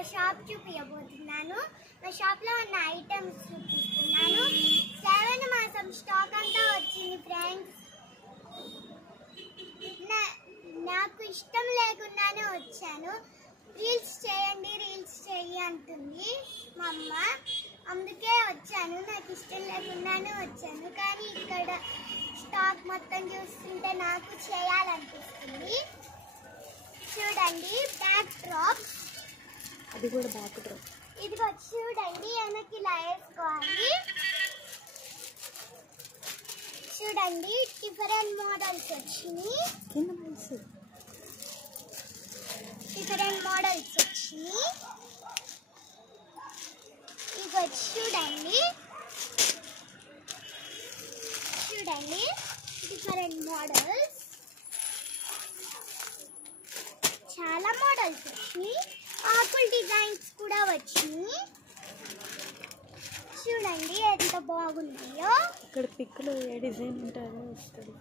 మా షాప్ చూపించబోతున్నాను. మా షాప్లో ఉన్న ఐటమ్స్ చూపిస్తున్నాను. శ్రావణ మాసం స్టాక్ అంతా వచ్చింది ఫ్రెండ్స్. నాకు ఇష్టం లేకుండానే వచ్చాను. రీల్స్ చేయి అంటుంది మా అమ్మ, అందుకే వచ్చాను. నాకు ఇష్టం లేకుండానే వచ్చాను, కానీ ఇక్కడ స్టాక్ మొత్తం చూస్తుంటే నాకు చేయాలనిపిస్తుంది. చూడండి బ్యాక్ డ్రాప్, అది కూడా బ్యాక్ డ్రాప్. ఇదిగో చూడండి వెనక్కి ఇలా వేసుకోవాలి. చూడండి డిఫరెంట్ మోడల్స్ వచ్చినాయి. డిఫరెంట్ మోడల్స్ వచ్చినాయి. ఇదిగో చూడండి డిఫరెంట్ మోడల్స్, చాలా మోడల్స్ వచ్చినాయి. ఆకుల్ డిజైన్స్ కూడా వచ్చినాయి. చూడండి ఎంత బాగున్నాయో. ఇక్కడ పిక్లో ఏ డిజైన్ ఉంటుందో వస్తుంది.